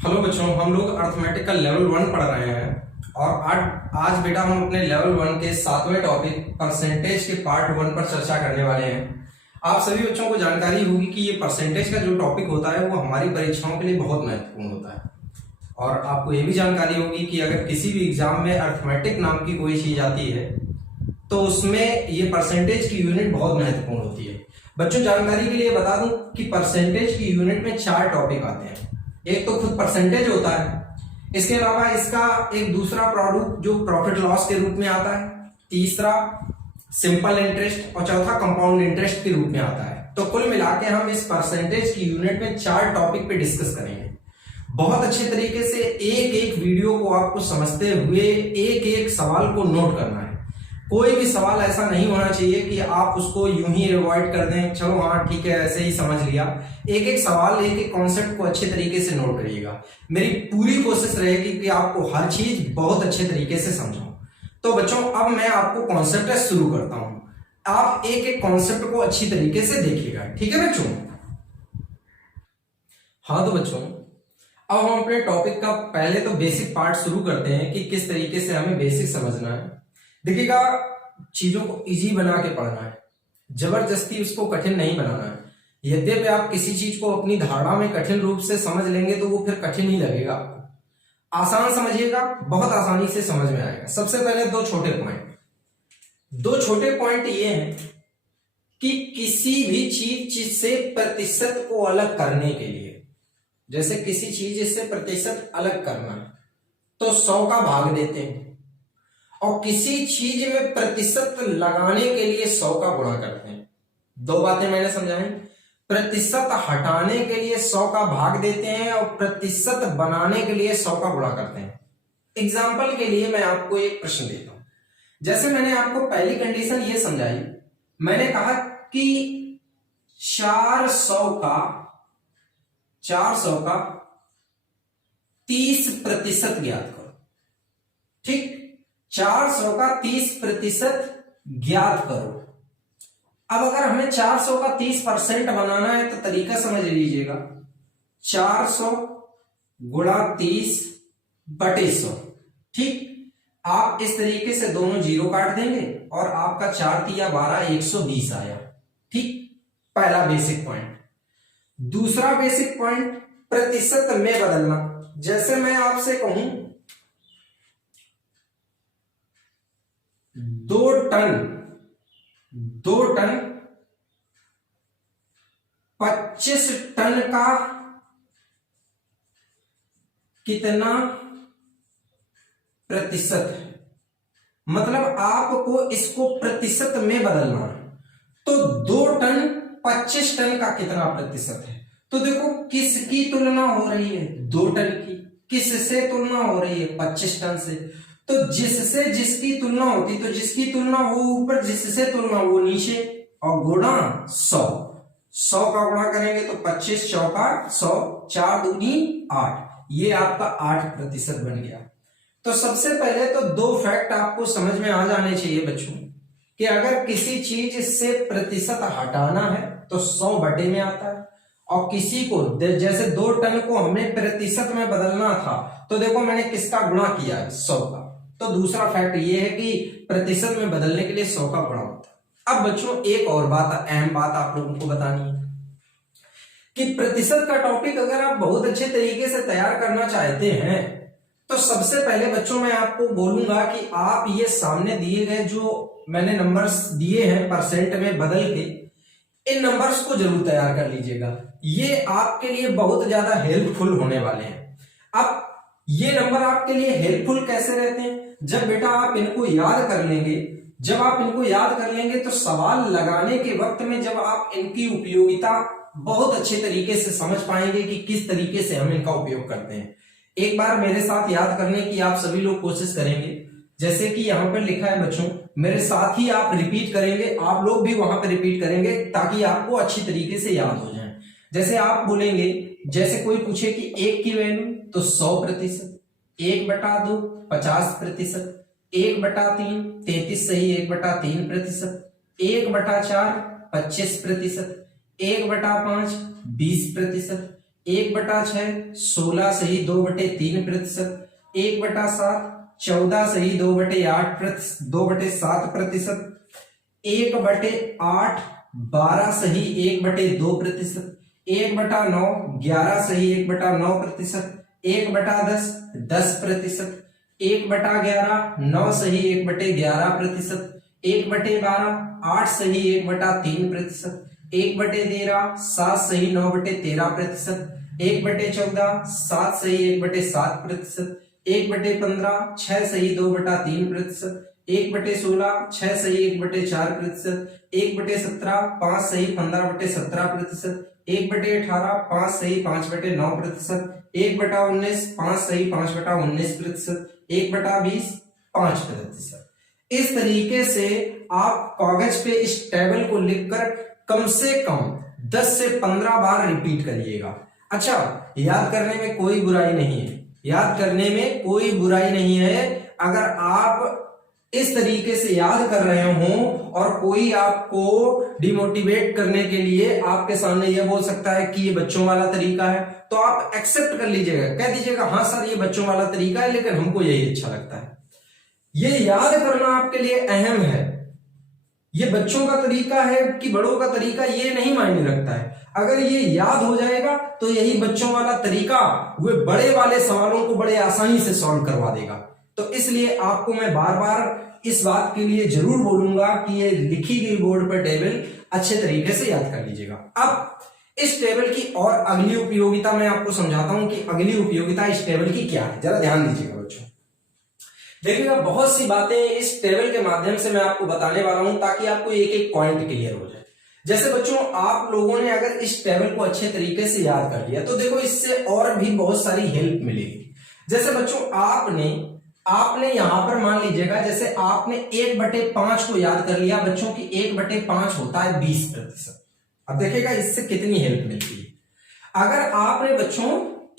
Hello बच्चों, हम लोग अर्थमेटिक का लेवल 1 पढ़ रहे हैं और आज बेटा हम अपने लेवल 1 के 7वें टॉपिक परसेंटेज के पार्ट 1 पर चर्चा करने वाले हैं। आप सभी बच्चों को जानकारी होगी कि ये परसेंटेज का जो टॉपिक होता है वो हमारी परीक्षाओं के लिए बहुत महत्वपूर्ण होता है और आपको ये भी जानकारी होगी कि अगर किसी भी एग्जाम में अर्थमेटिक नाम की कोई चीज आती है तो उसमें ये परसेंटेज की यूनिट बहुत महत्वपूर्ण होती है। बच्चों, जानकारी के लिए बता दूं कि परसेंटेज की यूनिट में 4 टॉपिक आते हैं। एक तो खुद परसेंटेज होता है, इसके अलावा इसका एक दूसरा प्रोडक्ट जो प्रॉफिट लॉस के रूप में आता है, तीसरा सिंपल इंटरेस्ट और चौथा कंपाउंड इंटरेस्ट के रूप में आता है। तो कुल मिला के हम इस परसेंटेज की यूनिट में 4 टॉपिक पे डिस्कस करेंगे। बहुत अच्छे तरीके से एक एक वीडियो को आपको समझते हुए एक एक सवाल को नोट करना है। कोई भी सवाल ऐसा नहीं होना चाहिए कि आप उसको यूं ही अवॉइड कर दें, चलो हाँ ठीक है ऐसे ही समझ लिया। एक एक सवाल, एक एक कॉन्सेप्ट को अच्छे तरीके से नोट करिएगा। मेरी पूरी कोशिश रहेगी कि आपको हर चीज बहुत अच्छे तरीके से समझाऊं। तो बच्चों, अब मैं आपको कॉन्सेप्ट शुरू करता हूं। आप एक एक कॉन्सेप्ट को अच्छी तरीके से देखिएगा, ठीक है बच्चों? हाँ तो बच्चों, अब हम अपने टॉपिक का पहले तो बेसिक पार्ट शुरू करते हैं कि किस तरीके से हमें बेसिक समझना है। देखिएगा, चीजों को इजी बना के पढ़ना है, जबरदस्ती उसको कठिन नहीं बनाना है। यद्यपि आप किसी चीज को अपनी धारणा में कठिन रूप से समझ लेंगे तो वो फिर कठिन ही लगेगा आपको। आसान समझिएगा, बहुत आसानी से समझ में आएगा। सबसे पहले दो छोटे पॉइंट ये हैं कि किसी भी चीज से प्रतिशत को अलग करने के लिए, जैसे किसी चीज से प्रतिशत अलग करना है तो 100 का भाग देते हैं, और किसी चीज में प्रतिशत लगाने के लिए 100 का गुणा करते हैं। दो बातें मैंने समझाई। प्रतिशत हटाने के लिए 100 का भाग देते हैं और प्रतिशत बनाने के लिए 100 का गुणा करते हैं। एग्जाम्पल के लिए मैं आपको एक प्रश्न देता हूं। जैसे मैंने आपको पहली कंडीशन ये समझाई, मैंने कहा कि 400 का 30% ज्ञात करो। ठीक, 400 का 30% ज्ञात करो। अब अगर हमें 400 का 30% बनाना है तो तरीका समझ लीजिएगा। 400 गुणा 30/100। ठीक, आप इस तरीके से दोनों जीरो काट देंगे और आपका 4 तिया 12, 120 आया। ठीक, पहला बेसिक पॉइंट। दूसरा बेसिक पॉइंट, प्रतिशत में बदलना। जैसे मैं आपसे कहूं 2 टन 25 टन का कितना प्रतिशत है, मतलब आपको इसको प्रतिशत में बदलना है। तो 2 टन 25 टन का कितना प्रतिशत है? तो देखो किसकी तुलना हो रही है? 2 टन की। किससे तुलना हो रही है? 25 टन से। तो जिससे जिसकी तुलना होती, तो जिसकी तुलना हो ऊपर, जिससे तुलना हो नीचे, और गुणा 100 का गुणा करेंगे तो 25 चौका 100, 4 दूनी 8, ये आपका 8% बन गया। तो सबसे पहले तो 2 फैक्ट आपको समझ में आ जाने चाहिए बच्चों कि अगर किसी चीज से प्रतिशत हटाना है तो 100 बटे में आता है, और किसी को जैसे 2 टन को हमें प्रतिशत में बदलना था तो देखो मैंने किसका गुणा किया है? 100 का। तो दूसरा फैक्ट ये है कि प्रतिशत में बदलने के लिए 100 का गुणा होता है। अब बच्चों, एक और बात, अहम बात आप लोगों को बतानी है कि प्रतिशत का टॉपिक अगर आप बहुत अच्छे तरीके से तैयार करना चाहते हैं तो सबसे पहले बच्चों मैं आपको बोलूंगा कि आप ये सामने दिए गए जो मैंने नंबर्स दिए हैं परसेंट में बदल के, इन नंबर्स को जरूर तैयार कर लीजिएगा। ये आपके लिए बहुत ज्यादा हेल्पफुल होने वाले हैं। अब ये नंबर आपके लिए हेल्पफुल कैसे रहते हैं? जब बेटा आप इनको याद कर लेंगे, तो सवाल लगाने के वक्त में जब आप इनकी उपयोगिता बहुत अच्छे तरीके से समझ पाएंगे कि किस तरीके से हम इनका उपयोग करते हैं। एक बार मेरे साथ याद करने की आप सभी लोग कोशिश करेंगे। जैसे कि यहां पर लिखा है बच्चों, मेरे साथ ही आप रिपीट करेंगे, आप लोग भी वहां पर रिपीट करेंगे ताकि आपको अच्छी तरीके से याद हो जाए। जैसे आप बोलेंगे, जैसे कोई पूछे कि 1 की वैल्यू तो 100%, 1/2 50%, 1/3 33 सही 1/3%, 1/4 25%, 1/5 20%, 1/6 16 सही 2/3%, 1/7 14 सही 2/7%, 1/8 12 सही 1/2%, 1/9 11 सही 1/9%, 1/10 10%, 1/11 9 सही 1/11%, 1/12 8 सही 1/3%, 1/13 7 सही 9/13%, 1/14 7 सही 1/7%, 1/15 6 सही 2/3%, 1/16 6 सही 1/4%, 1/17 5 सही 15/17%, 1/18 5 सही 5/9%, 1/19 5 सही 5/19%, 1/20 5%। इस तरीके से आप कागज पे इस टेबल को लिखकर कम से कम 10 से 15 बार रिपीट करिएगा। अच्छा, याद करने में कोई बुराई नहीं है, याद करने में कोई बुराई नहीं है। अगर आप इस तरीके से याद कर रहे हो और कोई आपको डिमोटिवेट करने के लिए आपके सामने यह बोल सकता है कि ये बच्चों वाला तरीका है, तो आप एक्सेप्ट कर लीजिएगा, कह दीजिएगा हाँ सर ये बच्चों वाला तरीका है, लेकिन हमको यही अच्छा लगता है। ये याद करना आपके लिए अहम है। ये बच्चों का तरीका है कि बड़ों का तरीका, ये नहीं मायने रखता है। अगर ये याद हो जाएगा तो यही बच्चों वाला तरीका वे बड़े वाले सवालों को बड़े आसानी से सॉल्व करवा देगा। तो इसलिए आपको मैं बार बार इस बात के लिए जरूर बोलूंगा कि ये लिखी गई बोर्ड पर टेबल अच्छे तरीके से याद कर लीजिएगा। अब इस टेबल की और अगली उपयोगिता मैं आपको समझाता हूं कि अगली उपयोगिता इस टेबल की क्या है। जरा ध्यान दीजिएगा बच्चों, देखिएगा बहुत सी बातें इस टेबल के माध्यम से मैं आपको बताने वाला हूं ताकि आपको एक एक पॉइंट क्लियर हो जाए। जैसे बच्चों आप लोगों ने अगर इस टेबल को अच्छे तरीके से याद कर लिया तो देखो इससे और भी बहुत सारी हेल्प मिलेगी। जैसे बच्चों आपने यहां पर मान लीजिएगा, जैसे आपने 1/5 को याद कर लिया बच्चों की 1/5 होता है 20%। अब देखिएगा इससे कितनी हेल्प मिलती है। अगर आपने बच्चों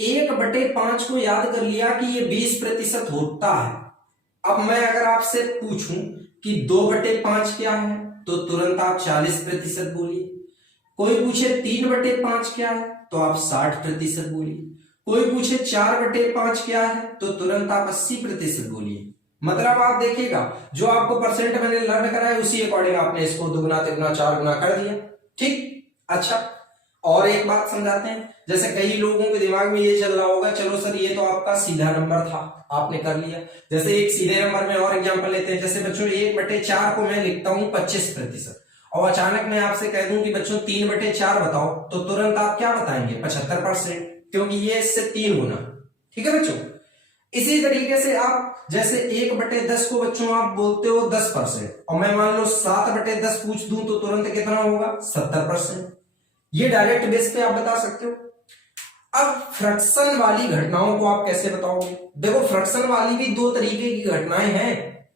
1/5 को याद कर लिया कि ये 20% होता है, अब मैं अगर आपसे पूछूं कि 2/5 क्या है तो तुरंत आप 40% बोलिए। कोई पूछे 3/5 क्या है तो आप 60% बोलिए। कोई पूछे 4/5 क्या है तो तुरंत आप 80% बोलिए। मतलब आप देखिएगा जो आपको परसेंट मैंने लर्न करा है उसी अकॉर्डिंग आपने इसको दुगुना तिगुना 4 गुना कर दिया। ठीक, अच्छा और एक बात समझाते हैं। जैसे कई लोगों के दिमाग में ये चल रहा होगा, चलो सर ये तो आपका सीधा नंबर था, आपने कर लिया। जैसे एक सीधे नंबर में और एग्जांपल लेते हैं। जैसे बच्चों 1/4 को मैं लिखता हूं 25% और अचानक मैं आपसे कह दूं कि बच्चों 3/4 बताओ तो तुरंत आप क्या बताएंगे 75%, क्योंकि ये इससे 3 गुना। ठीक है बच्चों, इसी तरीके से आप जैसे 1/10 को बच्चों आप बोलते हो 10% और मैं मान लो 7/10 पूछ दूं तो तुरंत कितना होगा 70%। ये डायरेक्ट बेस पे आप बता सकते हो। अब फ्रैक्शन वाली घटनाओं को आप कैसे बताओगे? देखो फ्रैक्शन वाली भी 2 तरीके की घटनाएं हैं।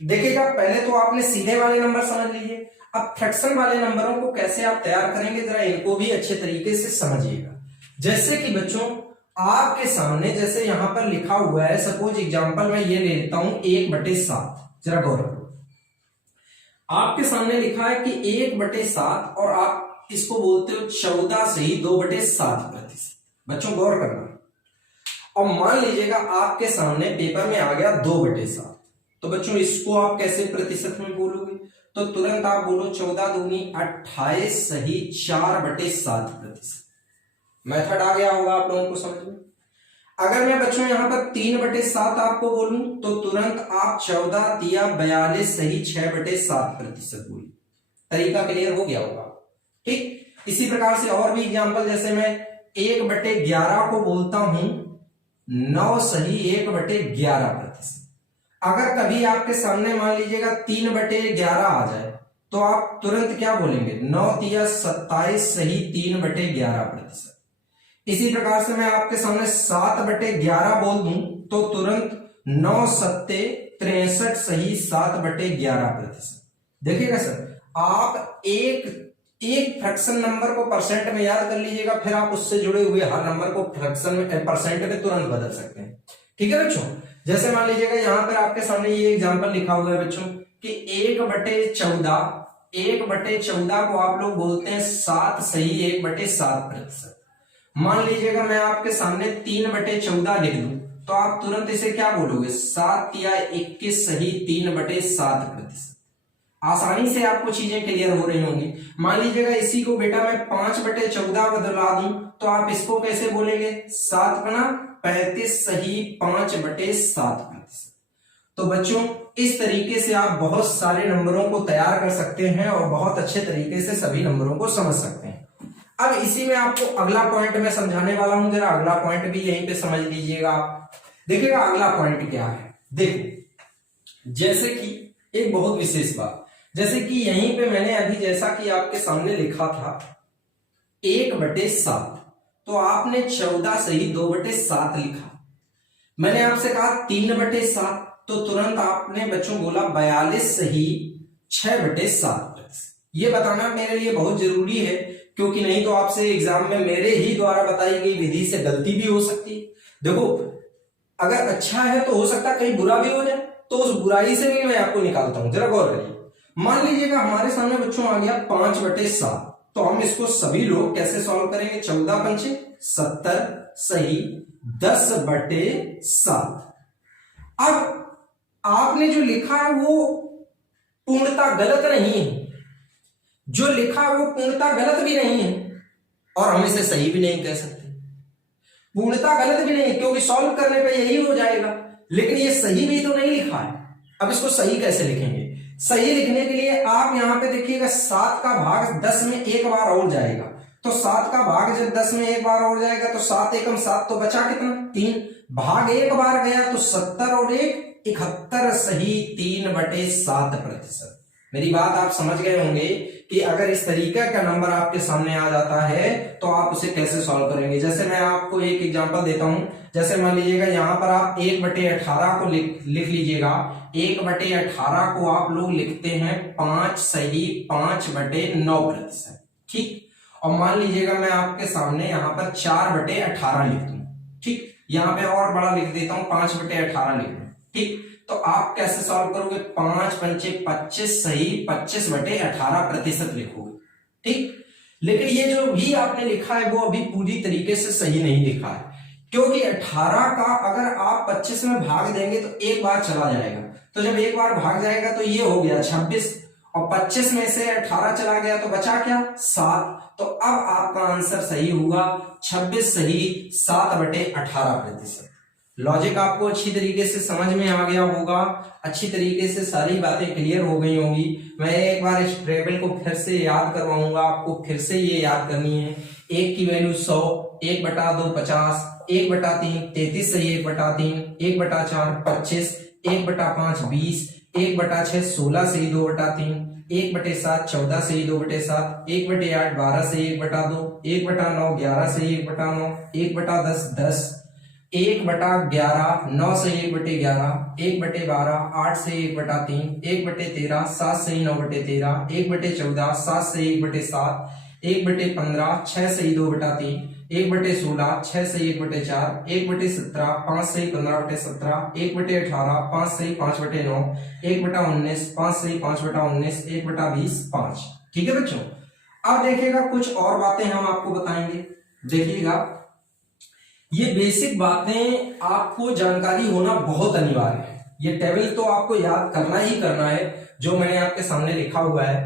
देखिएगा पहले तो आपने सीधे वाले नंबर समझ लीजिए। अब फ्रैक्शन वाले नंबरों को कैसे आप तैयार करेंगे जरा इनको भी अच्छे तरीके से समझिएगा। जैसे कि बच्चों आपके सामने जैसे यहां पर लिखा हुआ है, सपोज एग्जांपल मैं ये ले लेता हूं 1/7। जरा गौर करो, आपके सामने लिखा है कि 1/7 और आप इसको बोलते हो 14 से ही 2/7%। बच्चों गौर करना। और मान लीजिएगा आपके सामने पेपर में आ गया 2/7, तो बच्चों इसको आप कैसे प्रतिशत में बोलोगे? तो तुरंत आप बोलो 14 दूनी 28 सही 4/7%। मेथड आ गया होगा आप लोगों को समझ में। अगर मैं बच्चों यहां पर 3/7 आपको बोलूं तो तुरंत आप 14 दिया 42 सही 6/7% बोलिए। तरीका क्लियर हो गया होगा। ठीक, इसी प्रकार से और भी एग्जांपल, जैसे मैं 1/11 को बोलता हूं 9 सही 1/11%। अगर कभी आपके सामने मान लीजिएगा 3/11 आ जाए तो आप तुरंत क्या बोलेंगे 9 दिया 27 सही 3/11%। इसी प्रकार से मैं आपके सामने 7/11 बोल दूं तो तुरंत 9 सत्ते 63 सही 7/11%। देखिएगा सर, आप एक फ्रैक्शन नंबर को परसेंट में याद कर लीजिएगा, फिर आप उससे जुड़े हुए हर नंबर को फ्रैक्शन में परसेंट में तुरंत बदल सकते हैं। ठीक है बच्चों, जैसे मान लीजिएगा यहां पर आपके सामने ये एग्जांपल लिखा हुआ है बच्चों कि 1/14 को आप लोग बोलते हैं 7 सही 1/7%। मान लीजिएगा मैं आपके सामने 3/14 लिख दूं तो आप तुरंत इसे क्या बोलोगे, 7 या 21 सही 3/7%। आसानी से आपको चीजें क्लियर हो रही होंगी। मान लीजिएगा इसी को बेटा मैं 5/14 बदला दूं तो आप इसको कैसे बोलेंगे, 7×35 सही 5/7%। तो बच्चों इस तरीके से आप बहुत सारे नंबरों को तैयार कर सकते हैं और बहुत अच्छे तरीके से सभी नंबरों को समझ सकते हैं। अब इसी में आपको अगला पॉइंट मैं समझाने वाला हूं, जरा अगला पॉइंट भी यहीं पे समझ लीजिएगा आप। देखिएगा अगला पॉइंट क्या है, देखो जैसे कि एक बहुत विशेष बात, जैसे कि यहीं पे मैंने अभी जैसा कि आपके सामने लिखा था 1/7, तो आपने 14 सही 2/7 लिखा। मैंने आपसे कहा 3/7, तो तुरंत आपने बच्चों बोला 42 सही 6/7। ये बताना मेरे लिए बहुत जरूरी है, क्योंकि नहीं तो आपसे एग्जाम में मेरे ही द्वारा बताई गई विधि से गलती भी हो सकती है। देखो अगर अच्छा है तो हो सकता है कहीं बुरा भी हो जाए, तो उस बुराई से भी मैं आपको निकालता हूं, जरा गौर करिए। मान लीजिएगा हमारे सामने बच्चों आ गया 5/7, तो हम इसको सभी लोग कैसे सॉल्व करेंगे, 14×5 70 सही 10/7। अब आपने जो लिखा है वो पूर्णता गलत नहीं है, जो लिखा है वो पूर्णता गलत भी नहीं है, और हम इसे सही भी नहीं कह सकते। पूर्णता गलत भी नहीं, क्योंकि सॉल्व करने पे यही हो जाएगा, लेकिन ये सही भी तो नहीं लिखा है। अब इसको सही कैसे लिखेंगे, सही लिखने के लिए आप यहां पे देखिएगा 7 का भाग 10 में एक बार और जाएगा, तो 7 का भाग जब 10 में एक बार और जाएगा तो 7 एकम 7, तो बचा कितना 3, भाग एक बार गया तो 70 और 1 71 सही 3/7%। मेरी बात आप समझ गए होंगे कि अगर इस तरीके का नंबर आपके सामने आ जाता है तो आप उसे कैसे सॉल्व करेंगे। जैसे मैं आपको एक एग्जांपल देता हूं, जैसे मान लीजिएगा यहां पर आप 1/18 को लिख लीजिएगा। 1/18 को आप लोग लिखते हैं 5 सही 5/9%, ठीक। और मान लीजिएगा मैं आपके सामने यहां पर 4/18 लिख दूं, ठीक। यहां पे और बड़ा लिख देता हूं 5/18 लिख दूं, ठीक। तो आप कैसे सॉल्व करोगे, 5×5 25 सही 25/18% लिखोगे, ठीक। लेकिन ये जो भी आपने लिखा है वो अभी पूरी तरीके से सही नहीं लिखा है, क्योंकि 18 का अगर आप 25 में भाग देंगे तो एक बार चला जाएगा, तो जब एक बार भाग जाएगा तो ये हो गया 26, और 25 में से 18 चला गया तो बचा क्या 7। तो अब आपका आंसर सही होगा 26 सही 7/18%। लॉजिक आपको अच्छी तरीके से समझ में आ गया होगा, अच्छी तरीके से सारी बातें क्लियर हो गई होंगी। मैं एक बार इस टेबल को फिर से याद करवाऊंगा, आपको फिर से ये याद करनी है। 1 की वैल्यू 100, 1/2 50, 1/3 33 सही 1/3, 1/4 25, 1/5 20, 1/6 16 सही 2/3, 1/7 14 सही 2/7, 1/8 12 सही 1/2, 1/9 11 सही 1/9, 1/10 10, 1/11 9 सही 1/11, 1/12 8 सही 1/3, 1/13 7 सही 9/13, 1/14 7 सही 1/7, 1/15 6 सही 2/3, 1/16 6 सही 1/4, 1/17 5 सही 15/17, 1/18 5 सही 5/9, 1/19 5 सही 5/19, 1/20 5। ठीक है बच्चों, अब देखिएगा कुछ और बातें हम आपको बताएंगे। देखिएगा ये बेसिक बातें आपको जानकारी होना बहुत अनिवार्य है। ये टेबल तो आपको याद करना ही करना है जो मैंने आपके सामने लिखा हुआ है।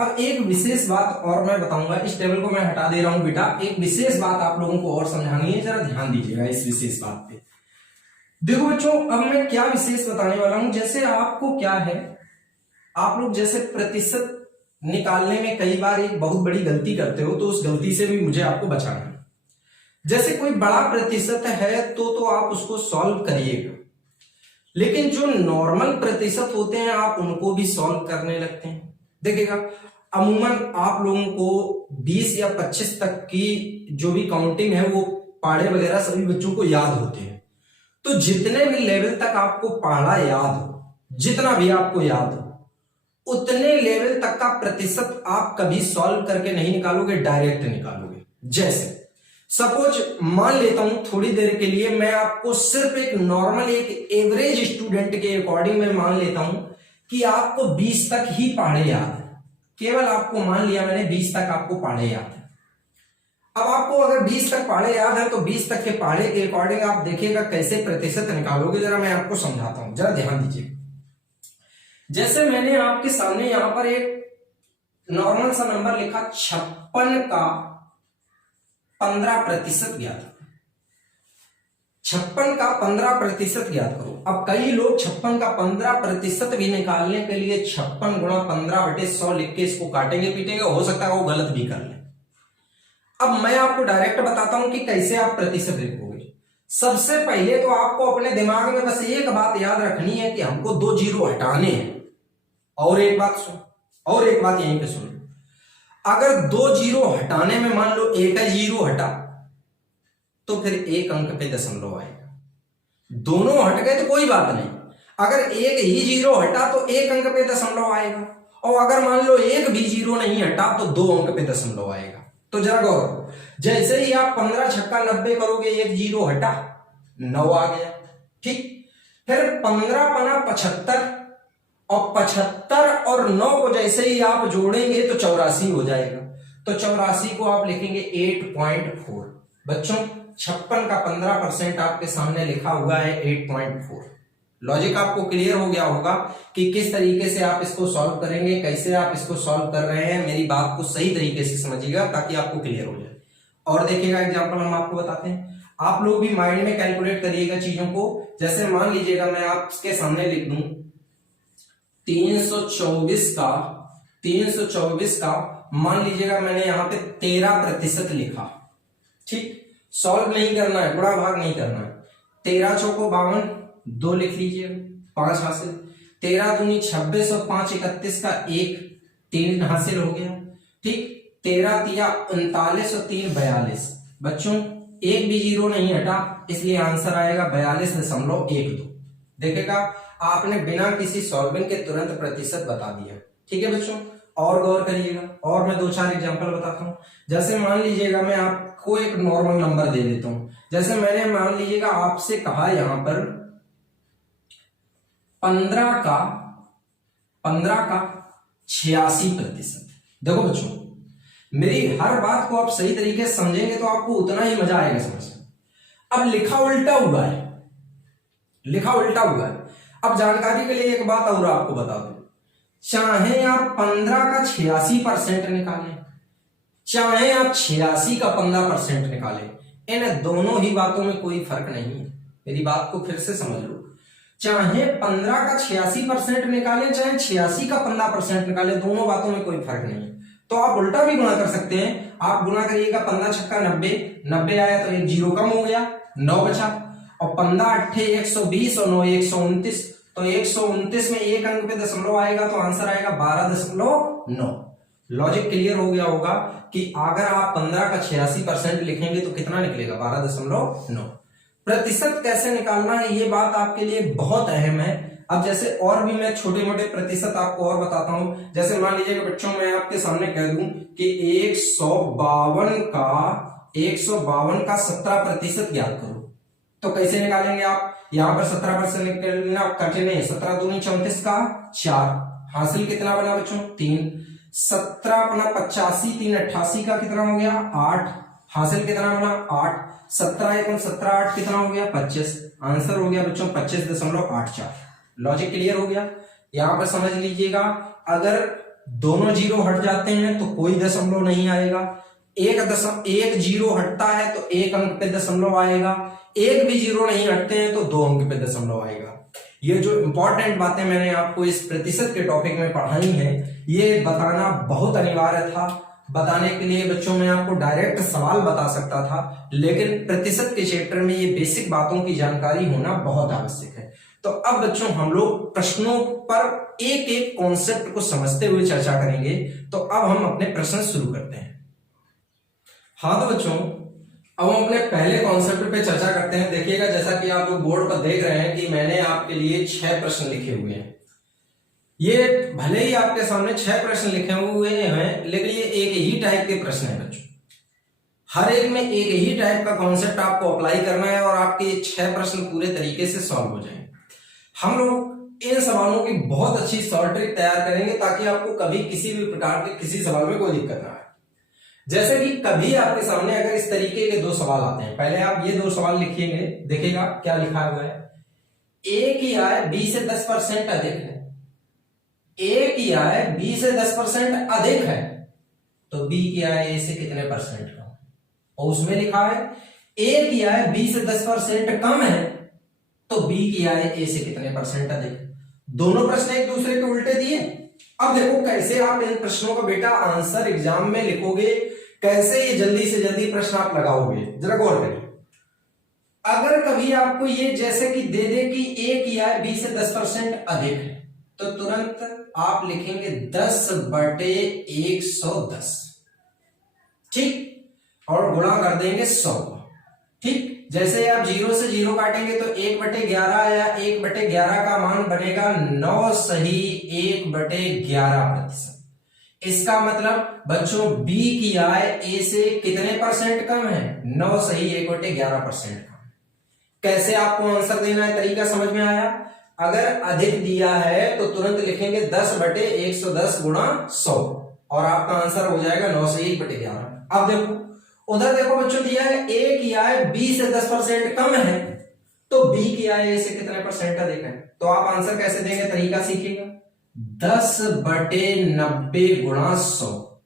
अब एक विशेष बात और मैं बताऊंगा, इस टेबल को मैं हटा दे रहा हूं बेटा, एक विशेष बात आप लोगों को और समझानी है, जरा ध्यान दीजिएगा इस विशेष बात पे। देखो बच्चों अब मैं क्या विशेष बताने वाला हूं, जैसे आपको क्या है, आप लोग जैसे प्रतिशत निकालने में कई बार एक बहुत बड़ी गलती करते हो, तो उस गलती से भी मुझे आपको बचाना है। जैसे कोई बड़ा प्रतिशत है तो आप उसको सॉल्व करिएगा, लेकिन जो नॉर्मल प्रतिशत होते हैं आप उनको भी सॉल्व करने लगते हैं। देखिएगा अमूमन आप लोगों को 20 या 25 तक की जो भी काउंटिंग है वो पहाड़े वगैरह सभी बच्चों को याद होते हैं। तो जितने भी लेवल तक आपको पहाड़ा याद हो, जितना भी आपको याद हो, उतने लेवल तक का प्रतिशत आप कभी सॉल्व करके नहीं निकालोगे, डायरेक्ट निकालोगे। जैसे सपोज मान लेता हूं थोड़ी देर के लिए मैं आपको सिर्फ एक नॉर्मल एक एवरेज स्टूडेंट के अकॉर्डिंग में मान लेता हूं कि आपको 20 तक ही पहाड़े याद है, केवल आपको मान लिया मैंने 20 तक आपको पहाड़े याद है। अब आपको अगर 20 तक पहाड़े याद है तो 20 तक के पहाड़े के अकॉर्डिंग आप देखिएगा कैसे प्रतिशत निकालोगे, जरा मैं आपको समझाता हूं, जरा ध्यान दीजिए। जैसे मैंने आपके सामने यहां पर एक नॉर्मल सा नंबर लिखा, 56 का 15% ज्ञात करो। 56 का 15% ज्ञात करो। अब कई लोग 56 का 15% भी निकालने के लिए 56 गुणा 15/100 लिख के इसको काटेंगे पीटेंगे, हो सकता है वो गलत भी कर ले। अब मैं आपको डायरेक्ट बताता हूं कि कैसे आप प्रतिशत लिखोगे। सबसे पहले तो आपको अपने दिमाग में बस एक बात याद रखनी है कि हमको 2 जीरो हटाने हैं। और एक बात सुन, और एक बात यहीं पे सुन, अगर 2 जीरो हटाने में मान लो एक जीरो हटा तो फिर एक अंक पे दशमलव आएगा। दोनों हट गए तो कोई बात नहीं, अगर एक ही जीरो हटा तो एक अंक पे दशमलव आएगा, और अगर मान लो एक भी जीरो नहीं हटा तो 2 अंक पे दशमलव आएगा। तो जरा गौर करो, जैसे ही आप 15 छक्का 90 करोगे, एक जीरो हटा 9 आ गया, ठीक। फिर 15 पना 75, और 75 और 9 को जैसे ही आप जोड़ेंगे तो 84 हो जाएगा। तो 84 को आप लिखेंगे 8.4। बच्चों 56 का 15% आपके सामने लिखा हुआ है 8.4। लॉजिक आपको क्लियर हो गया होगा कि किस तरीके से आप इसको सॉल्व करेंगे, कैसे आप इसको सॉल्व कर रहे हैं। मेरी बात को सही तरीके से समझिएगा ताकि आपको क्लियर हो जाए। और देखिएगा एग्जांपल हम आपको बताते हैं, आप लोग भी माइंड में कैलकुलेट करिएगा चीजों को। जैसे मान लीजिएगा मैं आपके सामने लिख दूं 324 का मान लीजिएगा मैंने यहां पे 13% लिखा, ठीक। सॉल्व नहीं करना है, गुणा भाग नहीं करना है। 13 चौको 52, 2 लिख लीजिए, 5 हासिल। 13 दूनी 26 और 5 31 का 1, 3 हासिल हो गया, ठीक। 13 तिया 39 और 3 42। बच्चों एक भी जीरो नहीं हटा, इसलिए आंसर आएगा 42.12। देखेगा आपने बिना किसी सॉल्विंग के तुरंत प्रतिशत बता दिया, ठीक है बच्चों। और गौर करिएगा, और मैं 2-4 एग्जांपल बताता हूं। जैसे मान लीजिएगा मैं आपको एक नॉर्मल नंबर दे देता हूं। जैसे मैंने मान लीजिएगा आपसे कहा यहां पर 15 का 86%। देखो बच्चों, मेरी हर बात को आप सही तरीके से समझेंगे तो आपको उतना ही मजा आएगा समझ में। अब लिखा उल्टा हुआ है, लिखा उल्टा हुआ है। अब जानकारी के लिए एक बात और आपको बता दूं, चाहे आप 15 का 86% निकालें, चाहे आप 86 का 15% निकालें, इन दोनों ही बातों में कोई फर्क नहीं है। मेरी बात को फिर से समझ लो, चाहे 15 का 86% निकालें, चाहे 86 का 15% निकालें, दोनों बातों में कोई फर्क नहीं है। तो आप उल्टा भी गुणा कर सकते हैं। आप गुणा करिएगा 15 छक्का 90, 90 आया तो एक जीरो कम हो गया, 9 बचा। और 15 अट्ठे 120 और 9 129, तो 129 में एक अंक पे दशमलव आएगा तो आंसर आएगा 12.9। लॉजिक क्लियर हो गया होगा कि अगर आप 15 का 86% लिखेंगे तो कितना निकलेगा, 12.9। प्रतिशत कैसे निकालना है ये बात आपके लिए बहुत अहम है। अब जैसे और भी मैं छोटे मोटे प्रतिशत आपको और बताता हूं। जैसे मान लीजिए बच्चों मैं आपके सामने कह दूं कि 152 का 17% ज्ञात करो, तो कैसे निकालेंगे आप। यहां पर 17% निकलना कठिन है। 17 दूनी 34 का 4, हासिल कितना बना बच्चों 3। 17 अपना 85, 3 88 का कितना हो गया 8, हासिल कितना बना 8। 17 1 17 8 कितना हो गया 25, आंसर हो गया बच्चों 25.84। लॉजिक क्लियर हो गया। यहां पर समझ लीजिएगा, अगर दोनों जीरो हट जाते हैं तो कोई दशमलव नहीं आएगा। एक जीरो हटता है तो एक अंक पे दशमलव आएगा, एक भी जीरो नहीं हटते हैं तो 2 अंक पे दशमलव आएगा। ये जो इंपॉर्टेंट बातें मैंने आपको इस प्रतिशत के टॉपिक में पढ़ाई हैं, ये बताना बहुत अनिवार्य था। बताने के लिए बच्चों मैं आपको डायरेक्ट सवाल बता सकता था, लेकिन प्रतिशत के चैप्टर में ये बेसिक बातों की जानकारी होना बहुत आवश्यक है। तो अब बच्चों हम लोग प्रश्नों पर एक एक कॉन्सेप्ट को समझते हुए चर्चा करेंगे। तो अब हम अपने प्रश्न शुरू करते हैं। हाँ तो बच्चों, अब हम अपने पहले कॉन्सेप्ट पे चर्चा करते हैं। देखिएगा जैसा कि आप लोग बोर्ड पर देख रहे हैं कि मैंने आपके लिए 6 प्रश्न लिखे हुए हैं। ये भले ही आपके सामने 6 प्रश्न लिखे हुए हैं, लेकिन ये एक ही टाइप के प्रश्न है बच्चों। हर एक में एक ही टाइप का कॉन्सेप्ट आपको अप्लाई करना है और आपके 6 प्रश्न पूरे तरीके से सॉल्व हो जाएंगे। हम लोग इन सवालों की बहुत अच्छी शॉर्ट ट्रिक तैयार करेंगे ताकि आपको कभी किसी भी प्रकार के किसी सवाल में कोई दिक्कत ना आए। जैसे कि कभी आपके सामने अगर इस तरीके के दो सवाल आते हैं, पहले आप ये दो सवाल लिखिएंगे, देखिएगा क्या लिखा हुआ है। ए की आय b से 10% अधिक है, ए की आय b से 10% अधिक है, तो b की आय a से कितने परसेंट कम? और उसमें लिखा है a की आय b से 10% कम है, तो b की आय a से कितने परसेंट अधिक? दोनों प्रश्न एक दूसरे के उल्टे दिए। अब देखो कैसे आप इन प्रश्नों का बेटा आंसर एग्जाम में लिखोगे, कैसे ये जल्दी से जल्दी प्रश्न आप लगाओगे, जरा गौर करिए। अगर कभी आपको ये जैसे कि दे दे कि ए की आय b से 10% अधिक है, तो तुरंत आप लिखेंगे 10/110, ठीक, और गुणा कर देंगे 100, ठीक। जैसे आप 0 से 0 काटेंगे तो 1/11 आया, 1/11 का मान बनेगा 9 सही 1/11%। इसका मतलब बच्चों b की आय a से कितने परसेंट कम है? 9 सही 1/11% कम। कैसे आपको आंसर देना है, तरीका समझ में आया? अगर अधिक दिया है तो तुरंत लिखेंगे 10/110 गुणा 100 और आपका आंसर हो जाएगा 9 से 1/11। अब देखो उधर देखो बच्चों दिया है a की आय b से 10% कम है, तो b की आय a से कितने परसेंट अधिक है? तो आप आंसर कैसे देंगे, तरीका सीखिएगा। 10/90 गुणा 100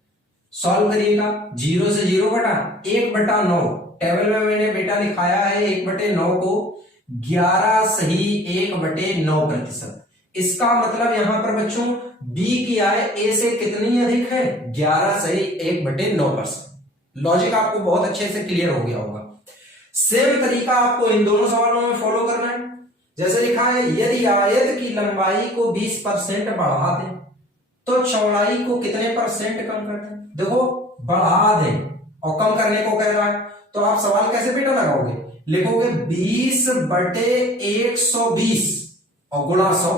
सॉल्व करिएगा। 0 से 0 घटा 1/9, टेबल में मैंने बेटा लिखाया है 1/9 को 11 सही 1/9%। इसका मतलब यहां पर बच्चों b की आय a से कितनी अधिक है? 11 सही 1/9%। लॉजिक आपको बहुत अच्छे से क्लियर हो गया होगा। सेम तरीका आपको इन दोनों सवालों में फॉलो करना है। जैसे लिखा है यदि आयत की लंबाई को 20% बढ़ा दें तो चौड़ाई को कितने परसेंट कम कर दें? देखो बढ़ा दें और कम करने को कह रहा है, तो आप सवाल कैसे बेटा लगाओगे? लिखोगे 20/120 और गुणा 100,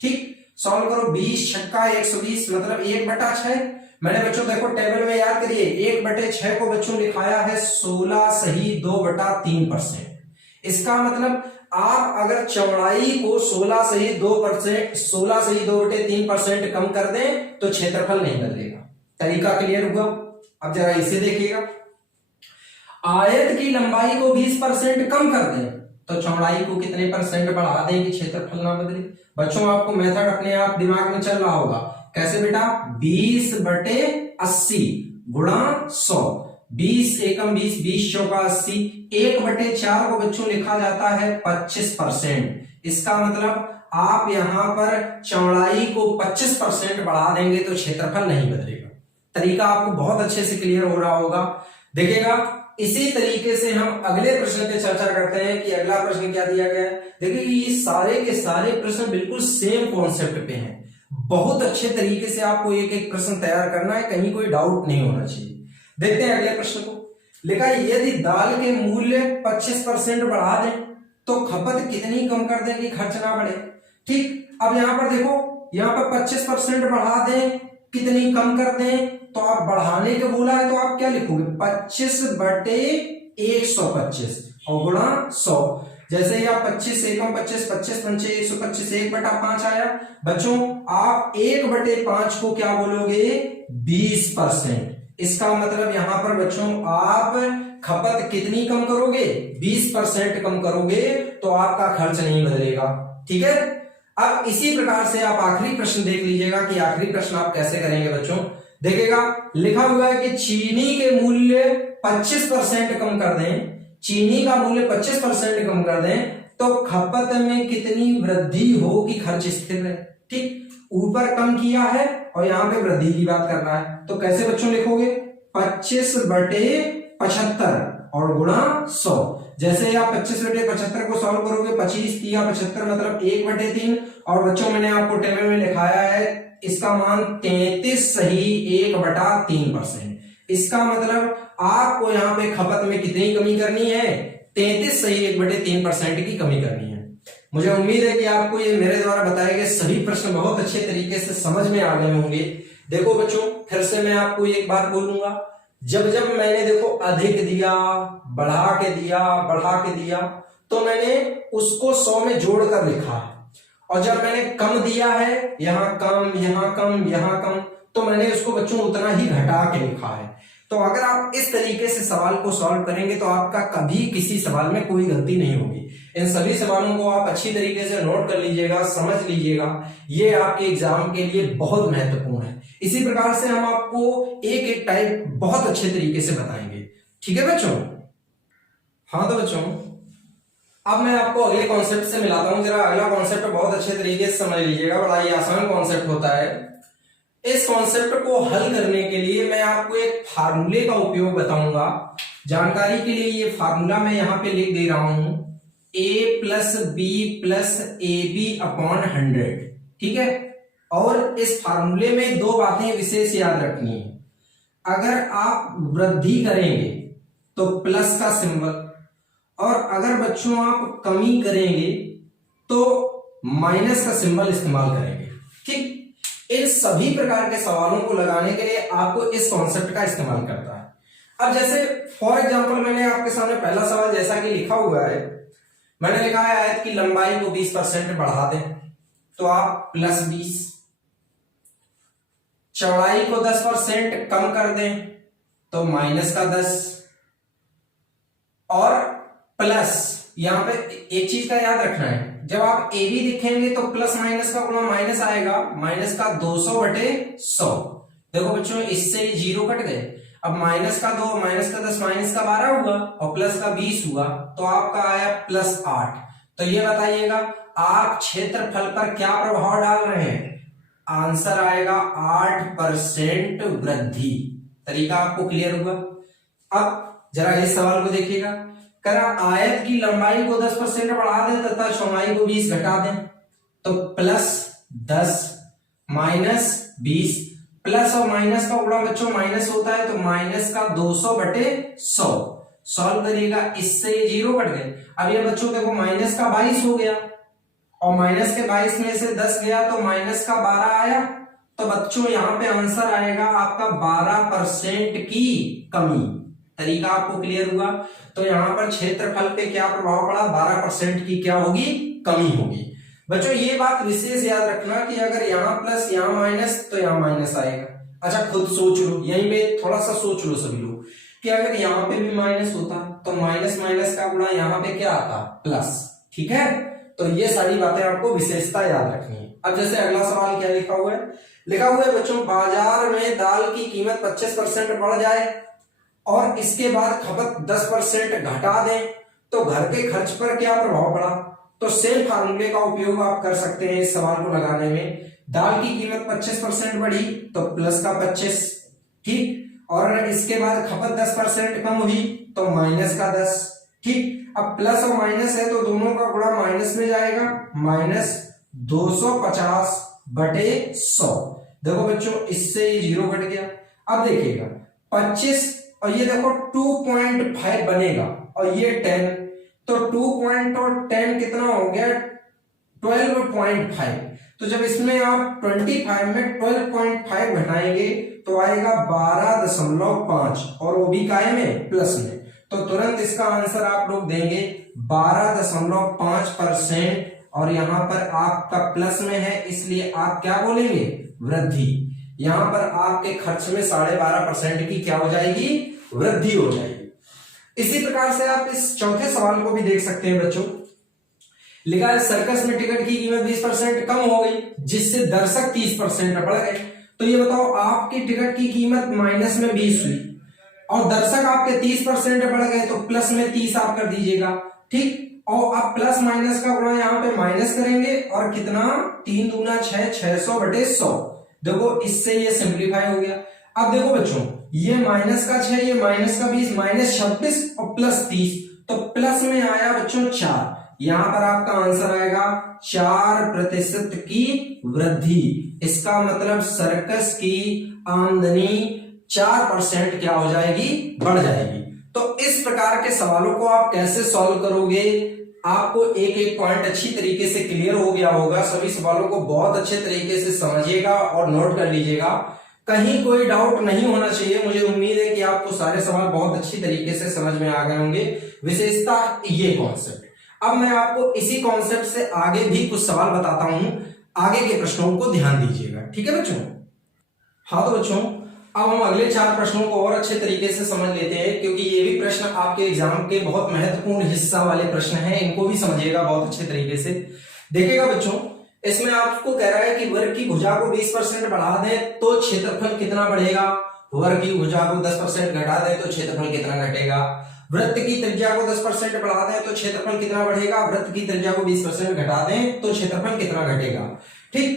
ठीक। सॉल्व करो, 20 छक्का 120 मतलब 1/6। मैंने बच्चों देखो टेबल में याद करिए 1/6 को बच्चों लिखाया है 16 सही 2/3%। इसका मतलब आप अगर चौड़ाई को 16 सही 2%, 16 सही 2/3% कम कर दें तो क्षेत्रफल नहीं बदलेगा। तरीका क्लियर हुआ? अब जरा इसे देखिएगा, आयत की लंबाई को 20% कम कर दें तो चौड़ाई को कितने परसेंट बढ़ा दें कि क्षेत्रफल ना बदले? बच्चों आपको मेथड अपने आप दिमाग में चल रहा होगा। कैसे बेटा? 20/80 गुणा 100, 20 एकम 20, 20 चौका 80, 1/4 को बच्चों लिखा जाता है 25%। इसका मतलब आप यहां पर चौड़ाई को 25% बढ़ा देंगे तो क्षेत्रफल नहीं बदलेगा। तरीका आपको बहुत अच्छे से क्लियर हो रहा होगा। देखिएगा इसी तरीके से हम अगले प्रश्न पे चर्चा करते हैं कि अगला प्रश्न क्या दिया गया है। देखिए ये सारे के सारे प्रश्न बिल्कुल सेम कॉन्सेप्ट पे हैं। बहुत अच्छे तरीके से आपको एक एक प्रश्न तैयार करना है, कहीं कोई डाउट नहीं होना चाहिए। देखते हैं अगले प्रश्न को। लिखा यदि दाल के मूल्य 25% बढ़ा दें तो खपत कितनी कम कर दें कि खर्च ना बढ़े? ठीक, अब यहां पर देखो, यहां पर 25% बढ़ा दें, कितनी कम कर दें, तो आप बढ़ाने के बोला है तो आप क्या लिखोगे? 25/125 और गुणा 100। जैसे ही आप 25 एकम 25, 25 पंचे 125, 1/5 आया। बच्चों आप 1/5 को क्या बोलोगे? 20%। इसका मतलब यहां पर बच्चों आप खपत कितनी कम करोगे? 20% कम करोगे तो आपका खर्च नहीं बदलेगा। ठीक है, अब इसी प्रकार से आप आखिरी प्रश्न देख लीजिएगा कि आखिरी प्रश्न आप कैसे करेंगे। बच्चों देखिएगा लिखा हुआ है कि चीनी के मूल्य 25% कम कर दें, चीनी का मूल्य 25% कम कर दें तो खपत में कितनी वृद्धि हो कि खर्च स्थिर रहे। ठीक, ऊपर कम किया है और यहां पे वृद्धि की बात करना है, तो कैसे बच्चों लिखोगे? 25/75 और गुणा 100। जैसे आप 25/75 को सॉल्व करोगे, 25 या 75 मतलब 1/3। और बच्चों मैंने आपको टेबल में लिखाया है इसका मान 33 सही 1/3%। इसका मतलब आपको यहां पे खपत में कितनी कमी करनी है? 33 सही 1/3% की कमी करनी है। मुझे उम्मीद है कि आपको ये मेरे द्वारा बताए गए सभी प्रश्न बहुत अच्छे तरीके से समझ में आ गए होंगे। देखो बच्चों फिर से मैं आपको एक बात बोलूंगा, जब जब मैंने देखो अधिक दिया, बढ़ा के दिया तो मैंने उसको 100 में जोड़कर लिखा है, और जब मैंने कम दिया है, यहां कम, यहां कम, यहां कम, तो मैंने उसको बच्चों उतना ही घटा के लिखा है। तो अगर आप इस तरीके से सवाल को सॉल्व करेंगे तो आपका कभी किसी सवाल में कोई गलती नहीं होगी। इन सभी सवालों को आप अच्छी तरीके से नोट कर लीजिएगा, समझ लीजिएगा, ये आपके एग्जाम के लिए बहुत महत्वपूर्ण है। इसी प्रकार से हम आपको एक एक टाइप बहुत अच्छे तरीके से बताएंगे, ठीक है बच्चों। हाँ तो बच्चों, अब मैं आपको अगले कॉन्सेप्ट से मिलाता हूं। जरा अगला कॉन्सेप्ट बहुत अच्छे तरीके से समझ लीजिएगा, बड़ा ही आसान कॉन्सेप्ट होता है। इस कॉन्सेप्ट को हल करने के लिए मैं आपको एक फार्मूले का उपयोग बताऊंगा। जानकारी के लिए ये फार्मूला मैं यहां पे लिख दे रहा हूं, a plus B plus A B upon 100, ठीक है। और इस फार्मूले में दो बातें विशेष याद रखनी है। अगर आप वृद्धि करेंगे तो प्लस का सिंबल, और अगर बच्चों आप कमी करेंगे तो माइनस का सिंबल इस्तेमाल करेंगे, ठीक। इन सभी प्रकार के सवालों को लगाने के लिए आपको इस कॉन्सेप्ट का इस्तेमाल करता है। अब जैसे फॉर एग्जांपल मैंने आपके सामने पहला सवाल जैसा कि लिखा हुआ है, मैंने लिखा है आयत की लंबाई को 20% बढ़ा दें, तो आप +20, चौड़ाई को 10% कम कर दें तो -10, और प्लस यहां पे एक चीज का याद रखना है, जब आप ए बी लिखेंगे तो प्लस माइनस का गुणा माइनस आएगा, माइनस का 200/100। देखो बच्चों, इससे 0 कट गए। अब माइनस का 2, माइनस का 10, माइनस का 12 हुआ और प्लस का 20 हुआ, तो आपका आया +8। तो ये बताइएगा आप क्षेत्रफल पर क्या प्रभाव डाल रहे हैं। आंसर आएगा 8% वृद्धि। तरीका आपको क्लियर हुआ। अब जरा इस सवाल को देखिएगा, करा आयत की लंबाई को 10% बढ़ा दें तथा चौड़ाई को 20 घटा दें, तो +10 -20, प्लस और माइनस का गुणा बच्चों माइनस होता है, तो माइनस का 200/100। सॉल्व करिएगा, इससे ये 0 कट गए। अब ये बच्चों देखो माइनस का 22 हो गया, और माइनस के 22 में से 10 गया तो माइनस का 12 आया। तो बच्चों यहां पे आंसर आएगा आपका 12% की कमी। तरीका आपको क्लियर हुआ। तो यहां पर क्षेत्रफल पे क्या प्रभाव पड़ा, 12% की क्या होगी, कमी होगी। बच्चों ये बात विशेष याद रखना कि अगर यहाँ प्लस यहाँ माइनस तो यहाँ माइनस आएगा। अच्छा खुद सोच लो, यहीं पे थोड़ा सा सोच लो सभी लोग कि अगर यहाँ पे भी माइनस होता तो माइनस माइनस का गुणा यहाँ पे क्या आता, प्लस, ठीक है। तो ये सारी बातें आपको विशेषता याद रखनी है। अब जैसे अगला सवाल क्या लिखा हुआ है, लिखा हुआ है बच्चों, बाजार में दाल की कीमत 25% बढ़ जाए और इसके बाद खपत 10% घटा दें तो घर के खर्च पर क्या प्रभाव पड़ा। तो सेम फार्मूले का उपयोग आप कर सकते हैं इस सवाल को लगाने में। दाल की कीमत 25% बढ़ी तो प्लस का 25, ठीक, और इसके बाद खपत 10% कम हुई तो माइनस का 10, ठीक। अब प्लस और माइनस है तो दोनों का गुणा माइनस में जाएगा, -250/100। देखो बच्चों इससे ये 0 घट गया। अब देखिएगा 25 और ये देखो 2.5 बनेगा और ये 10, तो 2.10 कितना हो गया, 12.5। तो जब इसमें आप 25 में 12.5 घटाएंगे तो आएगा 12.5, और वो भी काहे में, प्लस में। तो तुरंत इसका आंसर आप लोग देंगे 12.5%, और यहां पर आपका प्लस में है इसलिए आप क्या बोलेंगे, वृद्धि। यहां पर आपके खर्च में 12.5% की क्या हो जाएगी, वृद्धि हो जाएगी। इसी प्रकार से आप इस चौथे सवाल को भी देख सकते हैं बच्चों। लिखा है सर्कस में टिकट की कीमत 20% कम हो गई जिससे दर्शक 30% बढ़ गए। तो ये बताओ आपकी टिकट की कीमत माइनस में 20 हुई और दर्शक आपके 30% बढ़ गए, तो प्लस में 30 आप कर दीजिएगा, ठीक। और आप प्लस माइनस का गुणा यहाँ पे माइनस करेंगे और कितना, 3 दूना 6, 600/100। देखो इससे ये सिंप्लीफाई हो गया। अब देखो बच्चों ये माइनस का 6, ये माइनस का 20, -26 और +30, तो प्लस में आया बच्चों 4। यहां पर आपका आंसर आएगा 4% की वृद्धि। इसका मतलब सर्कस की आमदनी 4% क्या हो जाएगी, बढ़ जाएगी। तो इस प्रकार के सवालों को आप कैसे सॉल्व करोगे, आपको एक एक पॉइंट अच्छी तरीके से क्लियर हो गया होगा। सभी सवालों को बहुत अच्छे तरीके से समझिएगा और नोट कर लीजिएगा, कहीं कोई डाउट नहीं होना चाहिए। मुझे उम्मीद है कि आपको सारे सवाल बहुत अच्छी तरीके से समझ में आ गए होंगे। विशेषता ये कॉन्सेप्ट। अब मैं आपको इसी कॉन्सेप्ट से आगे भी कुछ सवाल बताता हूं, आगे के प्रश्नों को ध्यान दीजिएगा, ठीक है बच्चों। हाँ तो बच्चों अब हम अगले 4 प्रश्नों को और अच्छे तरीके से समझ लेते हैं, क्योंकि ये भी प्रश्न आपके एग्जाम के बहुत महत्वपूर्ण हिस्सा वाले प्रश्न हैं। इनको भी समझिएगा बहुत अच्छे तरीके से। देखिएगा बच्चों, इसमें आपको कह रहा है कि वर्ग की भुजा को 20% बढ़ा दें तो क्षेत्रफल कितना बढ़ेगा, वर्ग की भुजा को 10% घटा दें तो क्षेत्रफल कितना घटेगा, वृत्त की त्रिज्या को 10% बढ़ा दें तो क्षेत्रफल कितना बढ़ेगा, वृत्त की त्रिज्या को 20% घटा दें तो क्षेत्रफल कितना घटेगा। ठीक,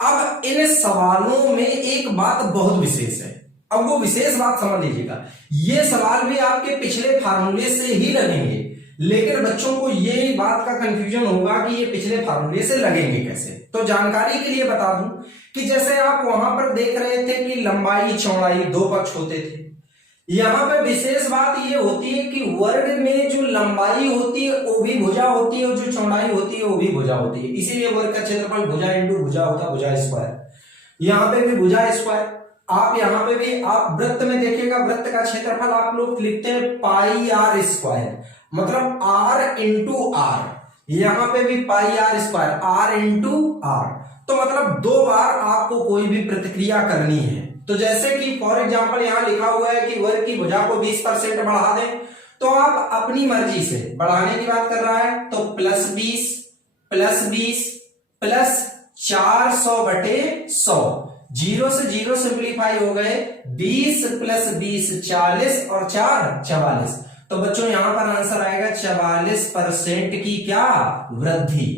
अब इन सवालों में एक बात बहुत विशेष है। अब वो विशेष बात समझ लीजिएगा। ये सवाल भी आपके पिछले फार्मूले से ही लगेंगे, लेकिन बच्चों को ये बात का कंफ्यूजन होगा कि ये पिछले फार्मूले से लगेंगे कैसे। तो जानकारी के लिए बता दूं कि जैसे आप वहां पर देख रहे थे कि लंबाई चौड़ाई 2 पक्ष होते थे, यहां पे विशेष बात ये होती है कि वर्ग में जो लंबाई होती है वो भी भुजा होती है और जो चौड़ाई होती है वो भी भुजा होती है। इसीलिए वर्ग का क्षेत्रफल भुजा इंटू भुजा होता है, भुजा स्क्वायर। यहाँ पे भी भुजा स्क्वायर। आप यहाँ पे भी आप वृत्त में देखिएगा, वृत्त का क्षेत्रफल आप लोग लिखते हैं पाई आर स्क्वायर, मतलब आर इंटू आर। यहाँ पे भी pi r square, r into r. तो मतलब 2 बार आपको कोई भी प्रतिक्रिया करनी है। तो जैसे कि फॉर एग्जांपल यहां लिखा हुआ है कि वर्ग की भुजा को 20% बढ़ा दें, तो आप अपनी मर्जी से बढ़ाने की बात कर रहा है तो +20 प्लस 400/100, 0 से 0 सिंप्लीफाई हो गए, 20 + 20 40 और 4 44। तो बच्चों यहां पर आंसर आएगा 44% की क्या वृद्धि।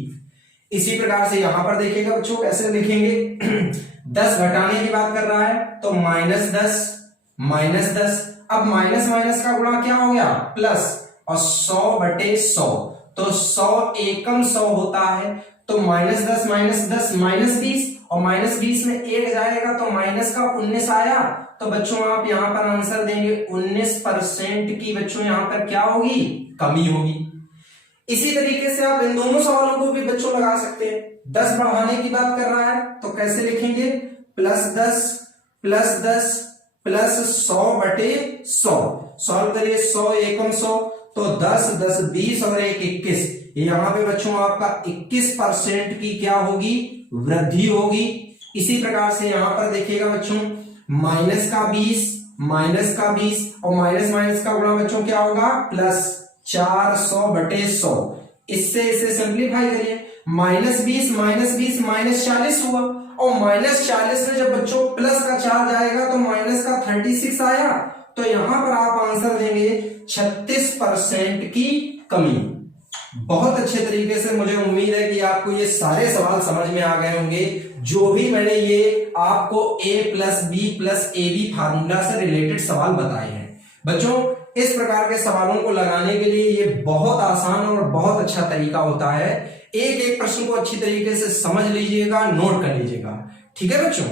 इसी प्रकार से यहां पर देखिएगा बच्चों कैसे लिखेंगे, 10 घटाने की बात कर रहा है तो -10। अब माइनस माइनस का गुणा क्या हो गया, प्लस, और 100/100, तो 100 एकम 100 होता है। तो -10 -20, और -20 में 1 जाएगा तो माइनस का 19 आया। तो बच्चों आप यहां पर आंसर देंगे 19% की बच्चों यहां पर क्या होगी, कमी होगी। इसी तरीके से आप इन दोनों सवालों को भी बच्चों लगा सकते हैं। 10 बढ़ाने की बात कर रहा है तो कैसे लिखेंगे, +10 प्लस 100/100। सॉल्व करिए, 100 एकम 100, तो 10 10 20 और 1 21। यहां पे बच्चों आपका 21% की क्या होगी, वृद्धि होगी। इसी प्रकार से यहां पर देखिएगा बच्चों, -20 और माइनस माइनस का गुणा बच्चों क्या होगा, प्लस 400/100। इससे इसे सिंप्लीफाई करिए, -20 -40 हुआ, और -40 में जब बच्चों प्लस का 4 जाएगा तो माइनस का 36 आया। तो यहां पर आप आंसर देंगे 36% की कमी। बहुत अच्छे तरीके से मुझे उम्मीद है कि आपको ये सारे सवाल समझ में आ गए होंगे, जो भी मैंने ये आपको a + b + ab फार्मूला से रिलेटेड सवाल बताए हैं। बच्चों इस प्रकार के सवालों को लगाने के लिए ये बहुत आसान और बहुत अच्छा तरीका होता है। एक एक प्रश्न को अच्छी तरीके से समझ लीजिएगा, नोट कर लीजिएगा। ठीक है बच्चों।